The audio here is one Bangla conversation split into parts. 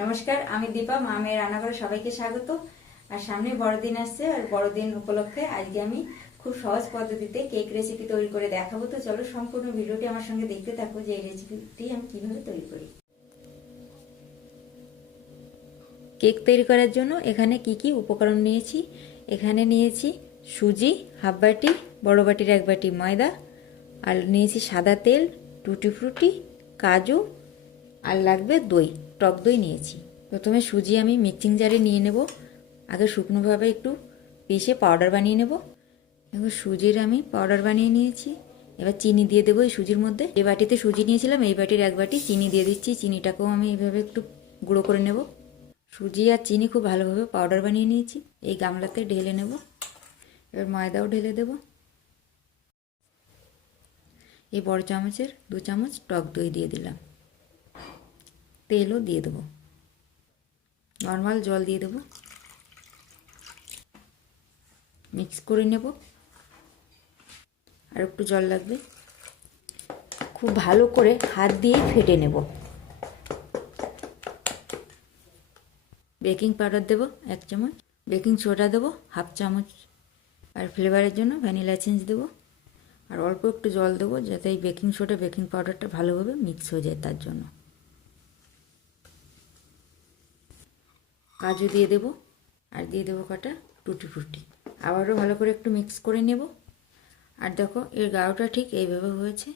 নমস্কার, আমি দীপা, মা মেয়ের রান্নাঘরে সবাইকে স্বাগত। আর সামনে বড়দিন আসছে, আর বড়দিন উপলক্ষে আজকে আমি খুব সহজ পদ্ধতিতে কেক রেসিপি তৈরি করে দেখাবো। তো চলো সম্পূর্ণ ভিডিওটি আমার সঙ্গে দেখতে থাকো যে এই রেসিপিটি আমি কীভাবে তৈরি করি। কেক তৈরি করার জন্য এখানে কি কি উপকরণ নিয়েছি? এখানে নিয়েছি সুজি, হাফ বাটি, বড় বাটির এক বাটি ময়দা, আর নিয়েছি সাদা তেল টুটি ফ্রুটি কাজু আর লাগবে দই, টক দই নিয়েছি। প্রথমে সুজি আমি মিক্সিং জারে নিয়ে নেব। আগে শুকনোভাবে একটু পিষে পাউডার বানিয়ে নেব। এখন সুজির আমি পাউডার বানিয়ে নিয়েছি। এবার চিনি দিয়ে দেবো এই সুজির মধ্যে। যে বাটিতে সুজি নিয়েছিলাম, এই বাটির এক বাটি চিনি দিয়ে দিচ্ছি। চিনিটাকেও আমি এইভাবে একটু গুঁড়ো করে নেব। সুজি আর চিনি খুব ভালোভাবে পাউডার বানিয়ে নিয়েছি। এই গামলাতে ঢেলে নেব। এবার ময়দাও ঢেলে দেব। এই বড় চামচের দু চামচ টক দই দিয়ে দিলাম। তেলও দিয়ে দেবো। নর্মাল জল দিয়ে দেবো। মিক্স করে নেব। আর একটু জল লাগবে। খুব ভালো করে হাত দিয়ে ফেটে নেব। বেকিং পাউডার দেবো এক চামচ। বেকিং সোডা দেবো হাফ চামচ। আর ফ্লেভারের জন্য ভ্যানিলা এসেন্স দেবো। আর অল্প একটু জল দেবো যাতে এই বেকিং সোডা, বেকিং পাউডারটা ভালোভাবে মিক্স হয়ে যায় তার জন্য। কাজু দিয়ে দেবো আর দিয়ে দেবো কটা টুটি ফুটি। আবারও ভালো করে একটু মিক্স করে নেব। আর দেখো, এর গাঢ়টা ঠিক এইভাবে হয়েছে।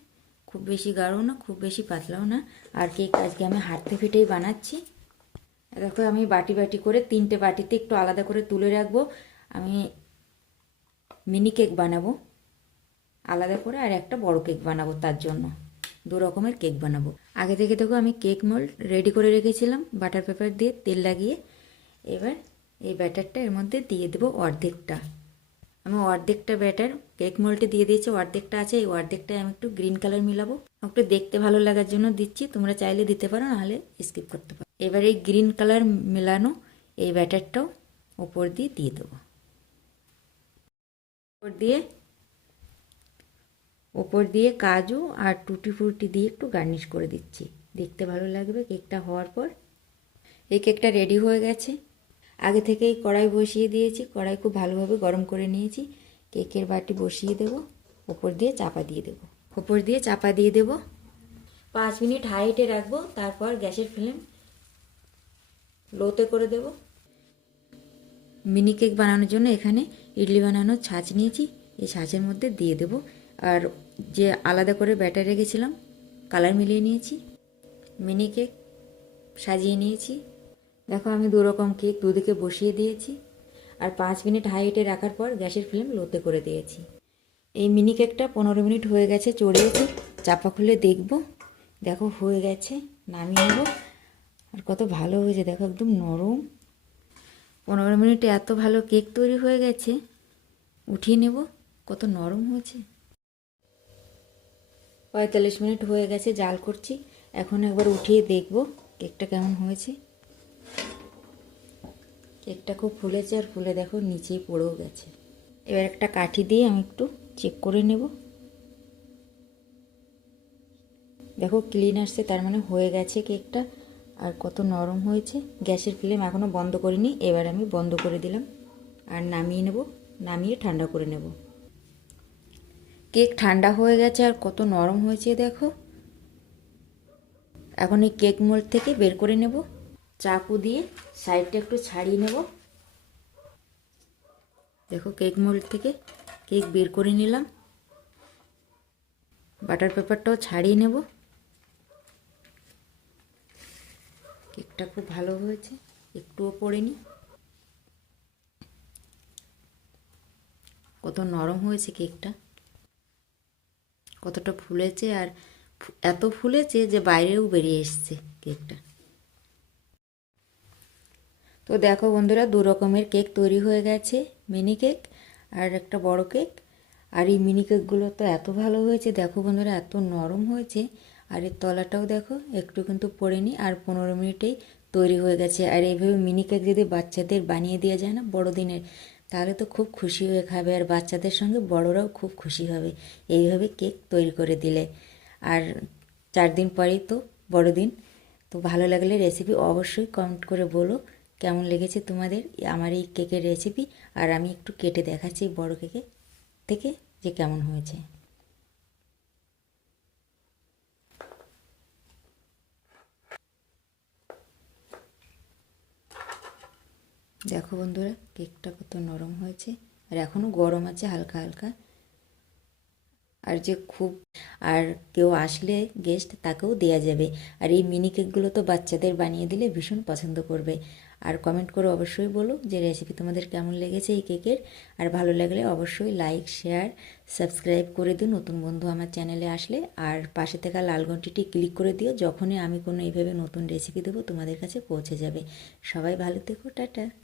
খুব বেশি গাঢ়ও না, খুব বেশি পাতলাও না। আর কেক আজকে আমি হাঁটতে ফিটেই বানাচ্ছি। দেখো, আমি বাটি বাটি করে তিনটে বাটিতে একটু আলাদা করে তুলে রাখব। আমি মিনি কেক বানাবো। আলাদা করে আর একটা বড় কেক বানাবো তার জন্য। দু রকমের কেক বানাবো। আগে থেকে দেখো, আমি কেক মোল্ড রেডি করে রেখেছিলাম। বাটার পেপার দিয়ে তেল লাগিয়ে। এবার এই ব্যাটারটা এর মধ্যে দিয়ে দেবো অর্ধেকটা। আমি অর্ধেকটা ব্যাটার কেক মোল্ডে দিয়ে দিয়েছি, অর্ধেকটা আছে, এই অর্ধেকটায় আমি একটু গ্রিন কালার মিলাবো। একটু দেখতে ভালো লাগার জন্য দিচ্ছি, তোমরা চাইলে দিতে পারো, নাহলে স্কিপ করতে পারো। এবার এই গ্রিন কালার মেলানো এই ব্যাটারটাও ওপর দিয়ে দিয়ে দেবো। ওপর দিয়ে ওপর দিয়ে কাজু আর টুটি ফুটি দিয়ে একটু গার্নিশ করে দিচ্ছি। দেখতে ভালো লাগবে কেকটা হওয়ার পর। এই কেকটা রেডি হয়ে গেছে। আগে থেকেই কড়াই বসিয়ে দিয়েছি। কড়াই খুব ভালোভাবে গরম করে নিয়েছি। কেকের বাটি বসিয়ে দেব। ওপর দিয়ে চাপা দিয়ে দেব। ওপর দিয়ে চাপা দিয়ে দেব। পাঁচ মিনিট হাইটে রাখব। তারপর গ্যাসের ফ্লেম লোতে করে দেব। মিনি কেক বানানোর জন্য এখানে ইডলি বানানোর ছাঁচ নিয়েছি। এই ছাঁচের মধ্যে দিয়ে দেব। আর যে আলাদা করে ব্যাটার রেখেছিলাম, কালার মিলিয়ে নিয়েছি। মিনি কেক সাজিয়ে নিয়েছি। দেখো আমি দু রকম কেক দুদিকে বসিয়ে দিয়েছি, আর পাঁচ মিনিট হাই হাইটে রাখার পর গ্যাসের ফ্লেম লোতে করে দিয়েছি। এই মিনি কেকটা পনেরো মিনিট হয়ে গেছে চড়িয়েছি, চাপা খুলে দেখব। দেখো হয়ে গেছে, নামিয়ে নেব। আর কত ভালো হয়েছে, দেখো একদম নরম। পনেরো মিনিটে এত ভালো কেক তৈরি হয়ে গেছে, উঠিয়ে নেব, কত নরম হয়েছে। পঁয়তাল্লিশ মিনিট হয়ে গেছে, জাল করছি। এখন একবার উঠিয়ে দেখব কেকটা কেমন হয়েছে। কেকটা খুব ফুলেছে আর ফুলে দেখো নিচেই পড়েও গেছে। এবার একটা কাঠি দিয়ে আমি একটু চেক করে নেব। দেখো ক্লিন আসছে, তার মানে হয়ে গেছে কেকটা। আর কত নরম হয়েছে। গ্যাসের ফ্লেম এখনও বন্ধ করিনি, এবার আমি বন্ধ করে দিলাম। আর নামিয়ে নেব, নামিয়ে ঠান্ডা করে নেব। কেক ঠান্ডা হয়ে গেছে আর কত নরম হয়েছে দেখো। এখন এই কেক মোল্ড থেকে বের করে নেব। চাকু দিয়ে সাইডটা একটু ছাড়িয়ে নেব। দেখো কেক মোল্ড থেকে কেক বের করে নিলাম। বাটার পেপারটাও ছাড়িয়ে নেব। কেকটা খুব ভালো হয়েছে, একটুও পড়েনি। কত নরম হয়েছে কেকটা। কতটা ফুলেছে আর এত ফুলেছে যে বাইরেও বেরিয়ে এসছে কেকটা। তো দেখো বন্ধুরা, দু রকমের কেক তৈরি হয়ে গেছে মিনি কেক আর একটা বড় কেক আর এই মিনি কেকগুলো তো এত ভালো হয়েছে, দেখো বন্ধুরা, এত নরম হয়েছে। আর এর তলাটাও দেখো, একটু কিন্তু পড়েনি আর পনেরো মিনিটেই তৈরি হয়ে গেছে। আর এইভাবে মিনি কেক যদি বাচ্চাদের বানিয়ে দেওয়া যায় না বড়দিনের, তাহলে তো খুব খুশি হয়ে খাবে। আর বাচ্চাদের সঙ্গে বড়রাও খুব খুশি হবে, এইভাবে কেক তৈরি করে দিলে। আর চার দিন পরেই তো বড়দিন, তো ভালো লাগলে রেসিপি অবশ্যই কমেন্ট করে বলো। কেমন লেগেছে তোমাদের? আমার এই কেকের রেসিপি আর আমি একটু কেটে দেখাচ্ছি বড় কেকে থেকে যে কেমন হয়েছে। দেখো বন্ধুরা, কেকটা কত নরম হয়েছে, আর এখনও গরম আছে হালকা হালকা। আর যে খুব, আর কেউ আসলে গেস্ট তাকেও দেয়া যাবে। আর এই মিনি কেকগুলো তো বাচ্চাদের বানিয়ে দিলে ভীষণ পছন্দ করবে। আর কমেন্ট করে অবশ্যই বলো যে রেসিপি তোমাদের কেমন লেগেছে এই কেকের আর ভালো লাগলে অবশ্যই লাইক শেয়ার সাবস্ক্রাইব করে দিও নতুন বন্ধু আমার চ্যানেলে আসলে। আর পাশে থাকা লাল ঘন্টিটি ক্লিক করে দিও যখনই আমি কোনো এইভাবে নতুন রেসিপি দেবো তোমাদের কাছে পৌঁছে যাবে। সবাই ভালো থেকো, টাটা।